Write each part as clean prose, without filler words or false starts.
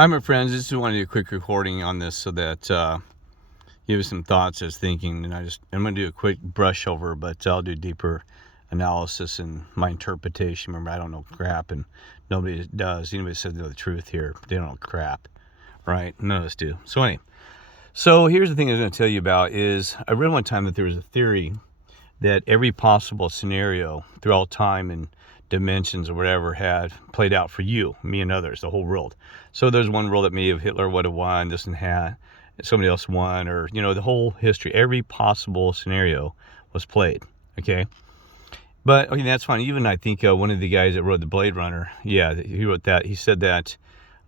Hi, my friends. Just want to do a quick recording on this so that give you some thoughts as thinking. And I'm going to do a quick brush over, but I'll do deeper analysis and my interpretation. Remember, I don't know crap, and nobody does. Anybody says they know the truth here, they don't know crap, right? None of us do. So here's the thing I was going to tell you about is I read one time that there was a theory that every possible scenario throughout time and dimensions or whatever had played out for you, me, and others, the whole world. So there's one world that maybe if Hitler would have won, this and that, somebody else won, or the whole history, every possible scenario was played. Okay, but okay, that's fine. Even I think one of the guys that wrote the Blade Runner, yeah, he wrote that. He said that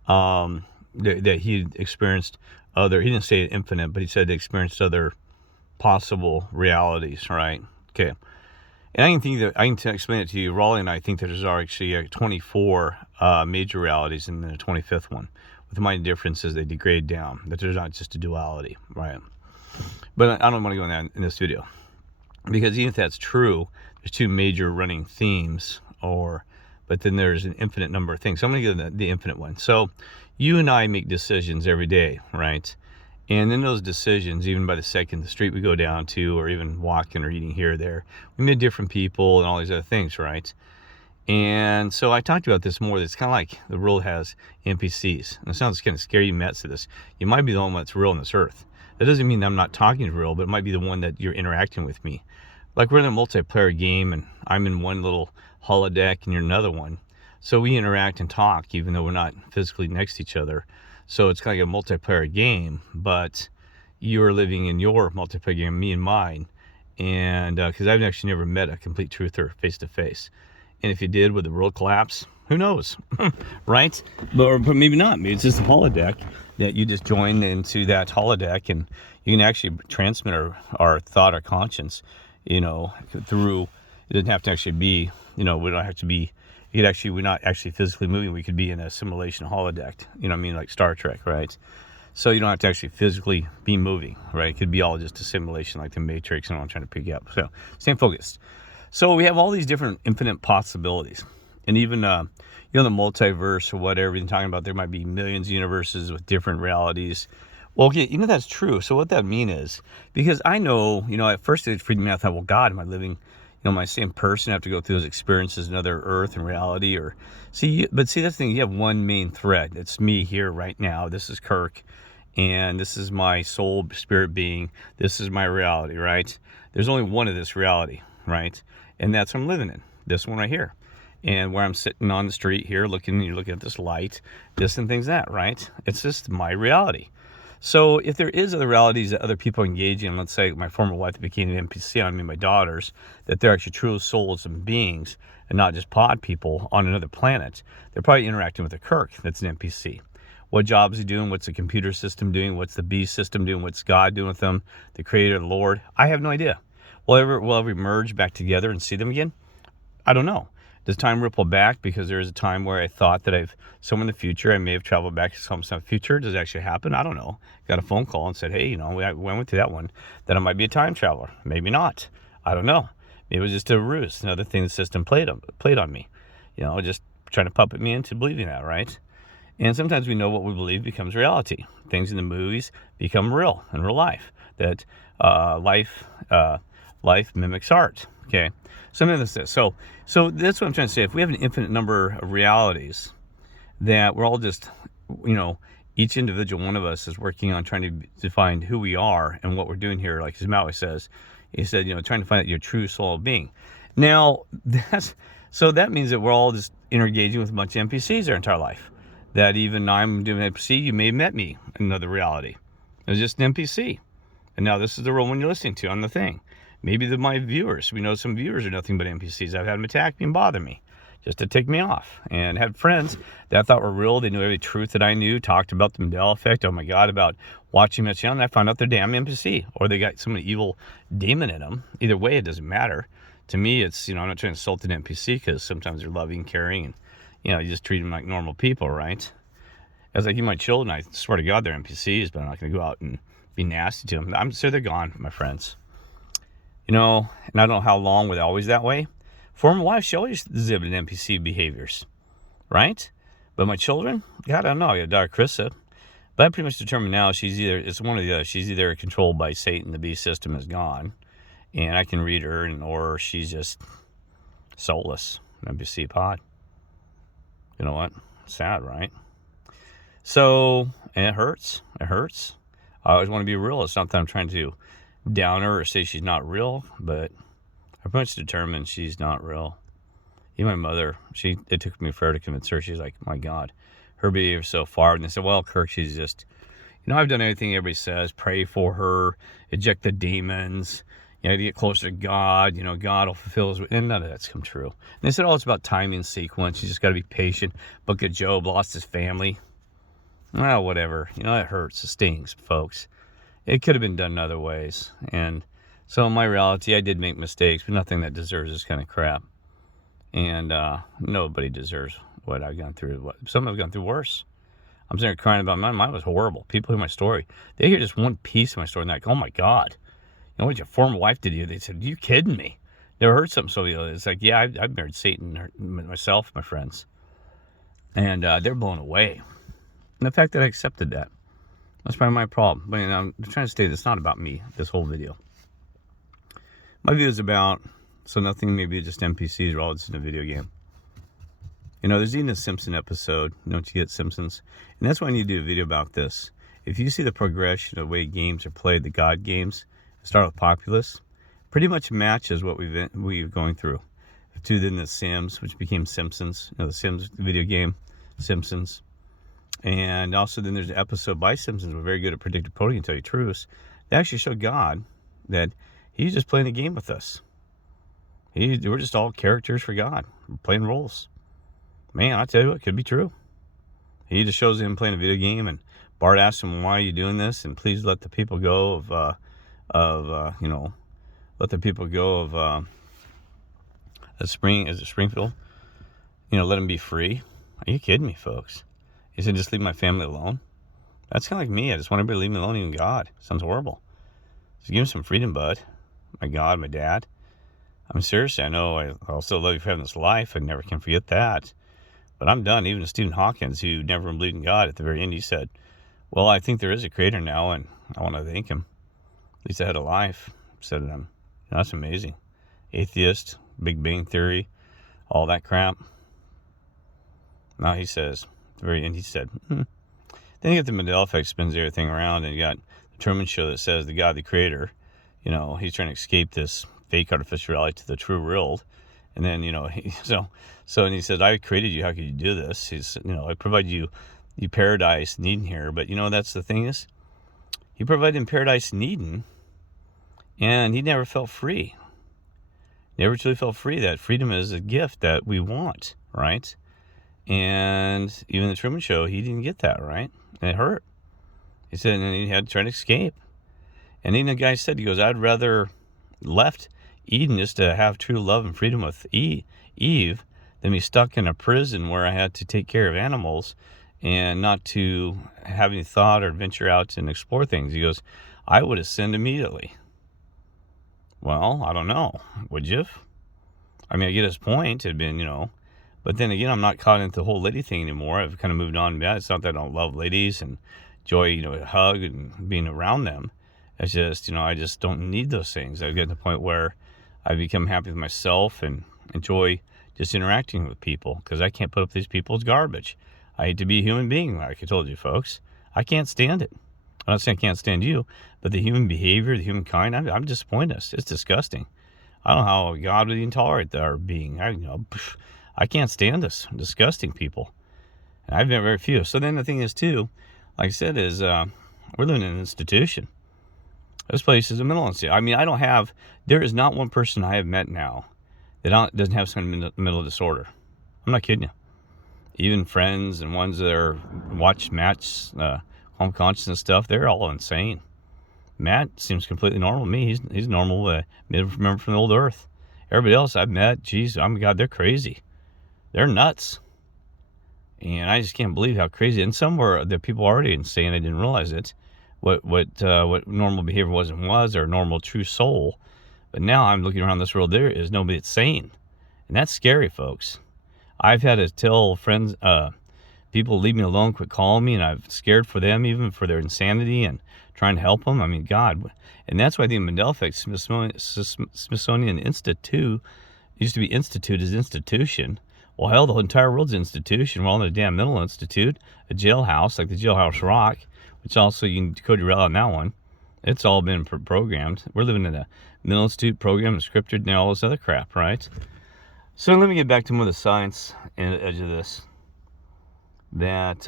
that he experienced other. He didn't say infinite, but he said he experienced other possible realities. Right? Okay. And I can explain it to you. Raleigh and I think that there's actually 24 major realities and then a 25th one. With the minor differences, they degrade down. That there's not just a duality, right? But I don't want to go in that in this video, because even if that's true, there's two major running themes, but then there's an infinite number of things. So I'm going to go to the infinite one. So you and I make decisions every day, right? And in those decisions, even by the second the street we go down to, or even walking or eating here or there, we meet different people and all these other things, right? And so I talked about this more. It's kind of like the world has NPCs. And it sounds kind of scary. You met to this. You might be the one that's real on this earth. That doesn't mean that I'm not talking to real, but it might be the one that you're interacting with me. Like we're in a multiplayer game, and I'm in one little holodeck and you're another one. So we interact and talk, even though we're not physically next to each other. So it's kind of like a multiplayer game, but you're living in your multiplayer game, me and mine. And because I've actually never met a complete truther face to face. And if you did, would the world collapse? Who knows, right? But maybe not. Maybe it's just a holodeck that you just join into that holodeck, and you can actually transmit our thought, our conscience, through. It doesn't have to actually be, we don't have to be. We're not actually physically moving. We could be in a simulation holodeck, like Star Trek, right? So you don't have to actually physically be moving, right? It could be all just a simulation like the Matrix, and I'm trying to pick you up. So stay focused. So we have all these different infinite possibilities. And even, the multiverse or whatever you're talking about, there might be millions of universes with different realities. Well, okay, that's true. So what that means is, because I know, at first it freaked me out. I thought, well, God, am I living... am I the same person? I have to go through those experiences in other earth and reality, that's the thing. You have one main thread. It's me here right now. This is Kirk, and this is my soul spirit being. This is my reality, right? There's only one of this reality, right? And that's what I'm living in. This one right here, and where I'm sitting on the street here, you're looking at this light, this and things that, right? It's just my reality. So if there is other realities that other people are engaging in, let's say my former wife that became an NPC on me, my daughters, that they're actually true souls and beings and not just pod people on another planet, they're probably interacting with a Kirk that's an NPC. What job is he doing? What's the computer system doing? What's the beast system doing? What's God doing with them? The creator, the Lord? I have no idea. Will ever merge back together and see them again? I don't know. Does time ripple back? Because there is a time where I thought that somewhere in the future, I may have traveled back to some future. Does it actually happen? I don't know. Got a phone call and said, hey, I went through that one, that I might be a time traveler. Maybe not. I don't know. Maybe it was just a ruse, another thing the system played on me. Just trying to puppet me into believing that, right? And sometimes we know what we believe becomes reality. Things in the movies become real in real life. That life mimics art. Okay. Something like this. So that's what I'm trying to say. If we have an infinite number of realities, that we're all just, each individual one of us is working on trying to define who we are and what we're doing here. Like as Maui says, he said, trying to find out your true soul being. Now, that means that we're all just interengaging with a bunch of NPCs our entire life. That even I'm doing an NPC, you may have met me in another reality. It was just an NPC. And now this is the real one you're listening to on the thing. Maybe my viewers, we know some viewers are nothing but NPCs. I've had them attack me and bother me just to take me off. And had friends that I thought were real. They knew every truth that I knew, talked about the Mandela effect. Oh my God, about watching that channel. And I found out they're damn NPC, or they got some evil demon in them. Either way, it doesn't matter. To me, it's, I'm not trying to insult an NPC, because sometimes they're loving, caring, and, you just treat them like normal people, right? As like my children, I swear to God, they're NPCs, but I'm not going to go out and be nasty to them. I'm sure they're gone, my friends. And I don't know how long were they always that way. Former wife, she always exhibited NPC behaviors, right? But my children, God, I don't know. I got a daughter, Krista. But I pretty much determined now it's one of the other. She's either controlled by Satan, the beast system is gone, and I can read her, or she's just soulless. NBC pod. You know what? Sad, right? So, and it hurts. It hurts. I always want to be real. It's not that I'm trying to down her or say she's not real, but I pretty much determined she's not real. Even my mother, it took me forever to convince her. She's like, my God, her behavior so far. And they said, well, Kirk, she's just, I've done everything everybody says. Pray for her, eject the demons, to get closer to God. God will fulfill his, and none of that's come true. And they said, oh, it's about timing sequence. You just got to be patient. Book of Job lost his family. Well, whatever. It hurts. It stings, folks. It could have been done in other ways. And so in my reality, I did make mistakes, but nothing that deserves this kind of crap. And nobody deserves what I've gone through. Some have gone through worse. I'm sitting there crying about mine. Mine was horrible. People hear my story. They hear just one piece of my story, and they're like, oh, my God. What your former wife did to you? They said, are you kidding me? Never heard something so ill. It's like, yeah, I've married Satan myself, my friends. And they're blown away. And the fact that I accepted that, that's probably my problem. But I'm trying to state it's not about me, this whole video. My view is about, so nothing, maybe just NPCs or all this in a video game. There's even a Simpson episode, don't you get Simpsons? And that's why I need to do a video about this. If you see the progression of the way games are played, the God games, start with Populous, pretty much matches what we've going through. To then the Sims, which became Simpsons, the Sims video game, Simpsons. And also then there's an episode by Simpsons, we're very good at predictive coding and tell you truths. They actually show God that he's just playing a game with us. We're just all characters for God. We're playing roles. Man, I tell you what, it could be true. He just shows him playing a video game, and Bart asks him, why are you doing this? And please let the people go let the people go of Springfield? Let them be free. Are you kidding me, folks? He said, just leave my family alone. That's kind of like me. I just want everybody to leave me alone, even God. Sounds horrible. Just give him some freedom, bud. My God, my dad. I mean, seriously, I know I'll still love you for having this life. I never can forget that. But I'm done. Even Stephen Hawkins, who never believed in God, at the very end, he said, well, I think there is a creator now, and I want to thank him. At least I had a life. Said, that's amazing. Atheist, Big Bang Theory, all that crap. Now he says, at the very end, he said, Then you get the Mandela effect, spins everything around, and you got the Truman Show that says the God, the creator, he's trying to escape this fake artificial reality to the true world. And then, and he says, I created you. How could you do this? He's, I provide you paradise in Eden here. But, that's the thing is, he provided him paradise in Eden, and he never felt free. Never truly felt free. That freedom is a gift that we want, right? And even the Truman Show, he didn't get that, right? And it hurt. He said, and he had to try to escape. And even the guy said, he goes, I'd rather left Eden just to have true love and freedom with Eve than be stuck in a prison where I had to take care of animals and not to have any thought or venture out and explore things. He goes, I would have sinned immediately. Well, I don't know. Would you? I mean, I get his point. It had been, but then again, I'm not caught into the whole lady thing anymore. I've kind of moved on. Yeah, it's not that I don't love ladies and enjoy, a hug and being around them. It's just, I just don't need those things. I've gotten to the point where I become happy with myself and enjoy just interacting with people because I can't put up these people's garbage. I hate to be a human being, like I told you, folks. I can't stand it. I'm not saying I can't stand you, but the human behavior, the humankind, I'm disappointed. It's disgusting. I don't know how God would even tolerate our being. I can't stand this. Disgusting people. And I've met very few. So then the thing is, too, like I said, is we're living in an institution. This place is a mental institution. I mean, there is not one person I have met now that doesn't have some mental disorder. I'm not kidding you. Even friends and ones that watch Matt's home consciousness stuff, they're all insane. Matt seems completely normal to me. He's normal. Remember from the old earth. Everybody else I've met, geez, oh my God, they're crazy. They're nuts. And I just can't believe how crazy. And some were the people already insane. I didn't realize it. What normal behavior was, or normal true soul. But now I'm looking around this world, there is nobody that's sane. And that's scary, folks. I've had to tell friends, People leave me alone, quit calling me, and I'm scared for them, even for their insanity and trying to help them. I mean, God. And that's why the Mandela Effect, Smithsonian Institute, used to be institute is institution. Well, hell, the entire world's an institution. We're all in a damn mental institute, a jailhouse, like the Jailhouse Rock, which also you can decode your route on that one. It's all been programmed. We're living in a mental institute program, scripted, and all this other crap, right? So let me get back to more of the science and edge of this. That,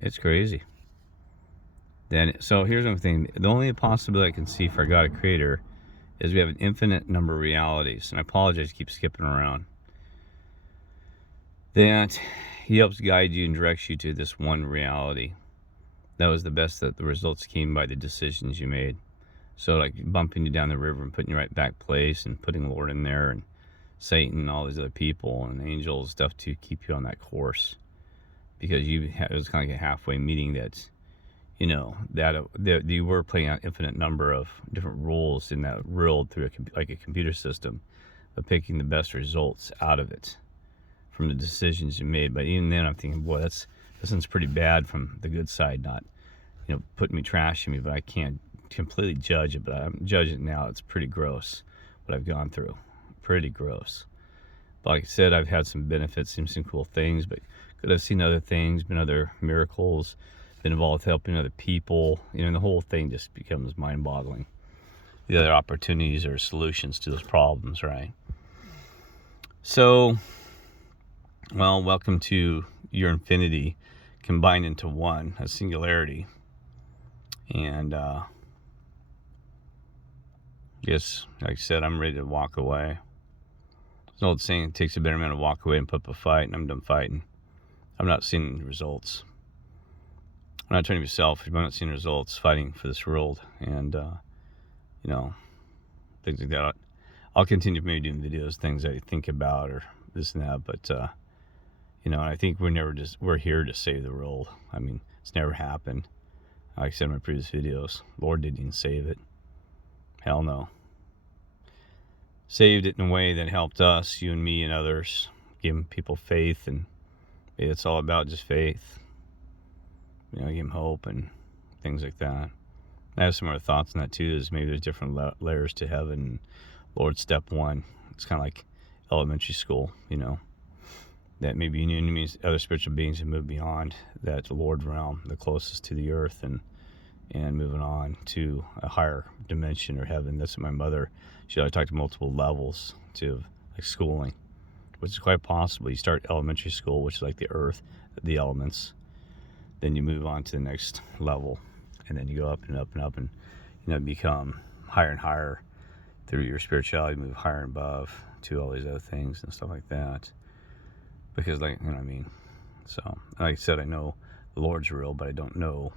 it's crazy. Then, so here's one thing. The only possibility I can see for God, a creator, is we have an infinite number of realities. And I apologize to keep skipping around. That he helps guide you and directs you to this one reality. That was the best, that the results came by the decisions you made. So like bumping you down the river and putting you right back place and putting Lord in there and Satan and all these other people and angels, stuff to keep you on that course. Because it was kind of like a halfway meeting that, that you were playing out infinite number of different roles in that world through like a computer system, but picking the best results out of it from the decisions you made. But even then I'm thinking, boy, this one's pretty bad from the good side, not, putting me, trashing me, but I can't completely judge it, but I'm judging it now. It's pretty gross what I've gone through. Pretty gross. But like I said, I've had some benefits, seen some cool things, but could have seen other things, been other miracles, been involved with helping other people, and the whole thing just becomes mind-boggling. The other opportunities or solutions to those problems, right? So, well, welcome to your infinity combined into one, a singularity. And I guess, like I said, I'm ready to walk away. There's an old saying, it takes a better man to walk away and put up a fight, and I'm done fighting. I'm not seeing results. I'm not trying to be selfish, but I'm not seeing results fighting for this world. And, things like that. I'll continue maybe doing videos, things I think about or this and that. But, I think we're here to save the world. I mean, it's never happened. Like I said in my previous videos, Lord didn't even save it. Hell no. Saved it in a way that helped us, you and me and others, giving people faith, and it's all about just faith. Give them hope and things like that. I have some other thoughts on that too, is maybe there's different layers to heaven. Lord, step one, it's kind of like elementary school, that maybe you and other spiritual beings have moved beyond that Lord realm, the closest to the earth, and moving on to a higher dimension or heaven. That's what my mother, she talked to multiple levels to like schooling, which is quite possible. You start elementary school, which is like the earth, the elements, then you move on to the next level, and then you go up and up and up, and become higher and higher through your spirituality, move higher and above to all these other things and stuff like that. Because what I mean. So like I said, I know the Lord's real, but I don't know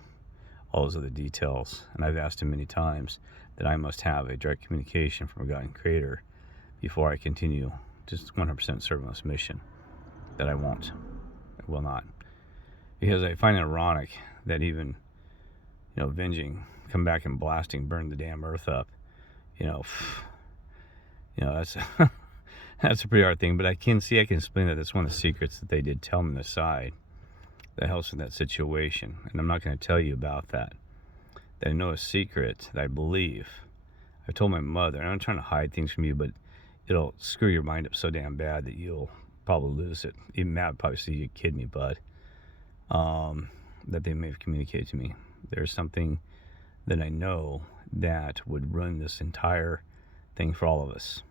all those other details. And I've asked him many times that I must have a direct communication from a God and Creator before I continue just 100% serving this mission. That I won't. I will not. Because I find it ironic that even, avenging, come back and blasting, burn the damn earth up, that's that's a pretty hard thing. But I can explain that that's one of the secrets that they did tell me on the side that helps in that situation. And I'm not going to tell you about that. That I know a secret that I believe. I told my mother, and I'm not trying to hide things from you, but it'll screw your mind up so damn bad that you'll probably lose it. Even Matt would probably say, you kid me, bud. That they may have communicated to me. There's something that I know that would run this entire thing for all of us.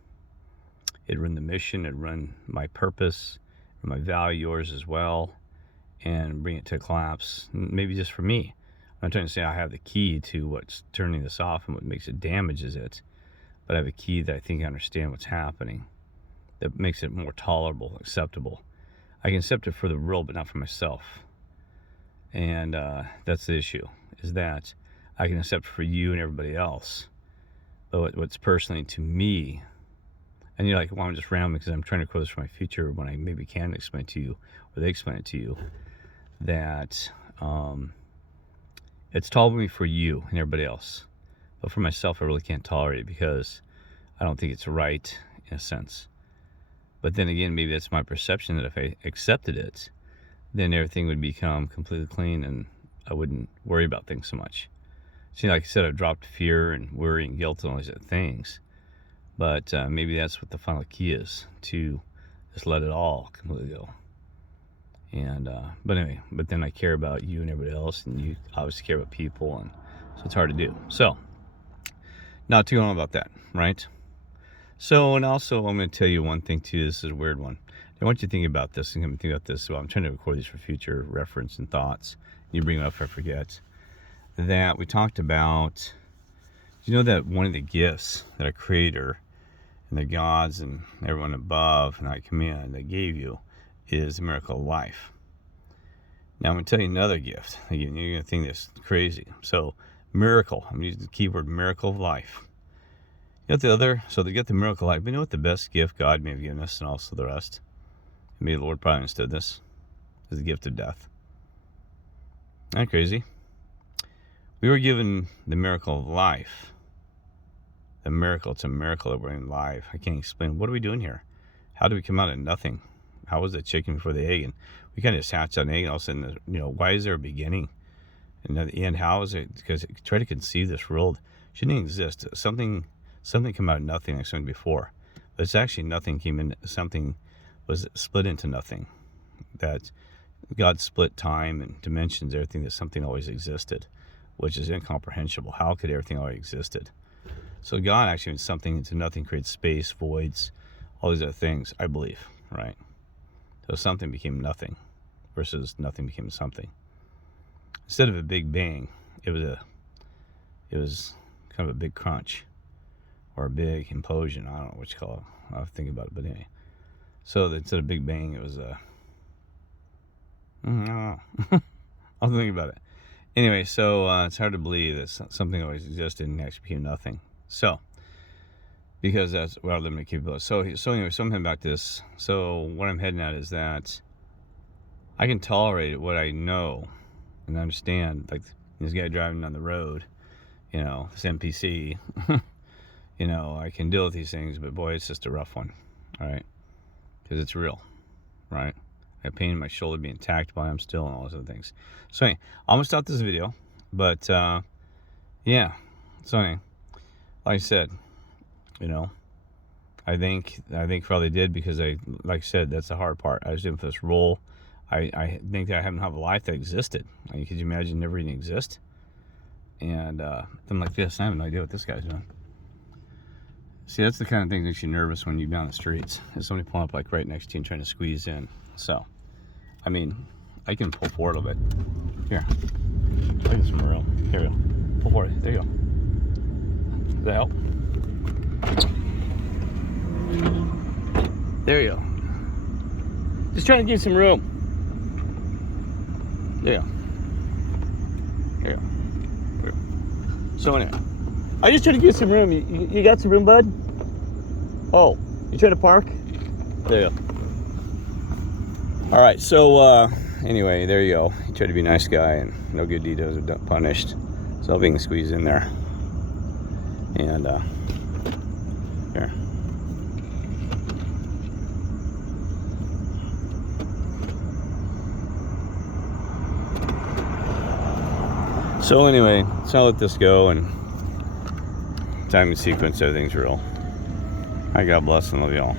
It'd run the mission, it'd run my purpose, my value, yours as well, and bring it to a collapse, maybe just for me. I'm not trying to say I have the key to what's turning this off and what makes it damages it, but I have a key that I think I understand what's happening, that makes it more tolerable, acceptable. I can accept it for the world, but not for myself. And that's the issue, is that I can accept for you and everybody else, but what's personally to me, and you're like, well, I'm just rambling because I'm trying to quote this for my future when I maybe can explain it to you, or they explain it to you, that it's tolerable for you and everybody else, but for myself, I really can't tolerate it because I don't think it's right in a sense. But then again, maybe that's my perception, that if I accepted it, then everything would become completely clean and I wouldn't worry about things so much. See, like I said, I've dropped fear and worry and guilt and all these other things. But maybe that's what the final key is, to just let it all completely go. And but anyway, but then I care about you and everybody else, and you obviously care about people, and so it's hard to do. So, not too long about that, right? So, and also I'm going to tell you one thing too. This is a weird one. I want you to think about this and think about this. Well, I'm trying to record these for future reference and thoughts. You bring it up if I forget. That we talked about, you know, that one of the gifts that a creator and the gods and everyone above and I command that gave you is the miracle of life. Now I'm going to tell you another gift. Again, you're going to think this is crazy. So miracle, I'm using the keyword miracle of life. You got the other, so they get the miracle of life. But you know what the best gift God may have given us, and also the rest? Maybe the Lord probably understood this, is the gift of death. Isn't that crazy? We were given the miracle of life. The miracle, it's a miracle that we're in life. I can't explain. What are we doing here? How did we come out of nothing? How was the chicken before the egg? And we kind of just hatched out an egg, and all of a sudden, why is there a beginning? And at the end, how is it? Because try to conceive this world. Shouldn't exist. Something came out of nothing like something before. But it's actually nothing came in, something was split into nothing. That God split time and dimensions, everything, that something always existed, which is incomprehensible. How could everything always existed? So God actually made something into nothing, created space, voids, all these other things, I believe, right? So something became nothing versus nothing became something. Instead of a big bang, it was kind of a big crunch or a big implosion. I don't know what you call it. I'll think about it, but anyway. So instead of big bang, it was I don't know. I'll think about it. Anyway, so it's hard to believe that something always existed and actually became nothing. So, because that's what our limited capability. So anyway, so I'm heading back to this. So what I'm heading at is that I can tolerate what I know and understand. Like this guy driving down the road, this NPC, I can deal with these things, but boy, it's just a rough one, all right? Because it's real, right? I have pain in my shoulder being attacked by him still and all those other things. So anyway, I'm going to stop this video, but yeah. So anyway, like I said, I think for all they did, because like I said, that's the hard part. I was doing for this role. I think that I haven't had a life that existed. Could you imagine never even exist? And something like this, I have no idea what this guy's doing. See, that's the kind of thing that makes you nervous when you're down the streets. There's somebody pulling up like right next to you and trying to squeeze in. So, I mean, I can pull forward a little bit. Here, I'll get some room. Here we go. Pull forward. There you go. Does that help? There you go. Just trying to give some room. There you go. There you go. There you go. So anyway, I just trying to get some room. You got some room, bud? Oh, you trying to park? There you go. All right, so anyway, there you go. He tried to be a nice guy, and no good deed is punished. So being squeezed in there. And here. So anyway, so I'll let this go, and time and sequence, everything's real. I God bless and love you all.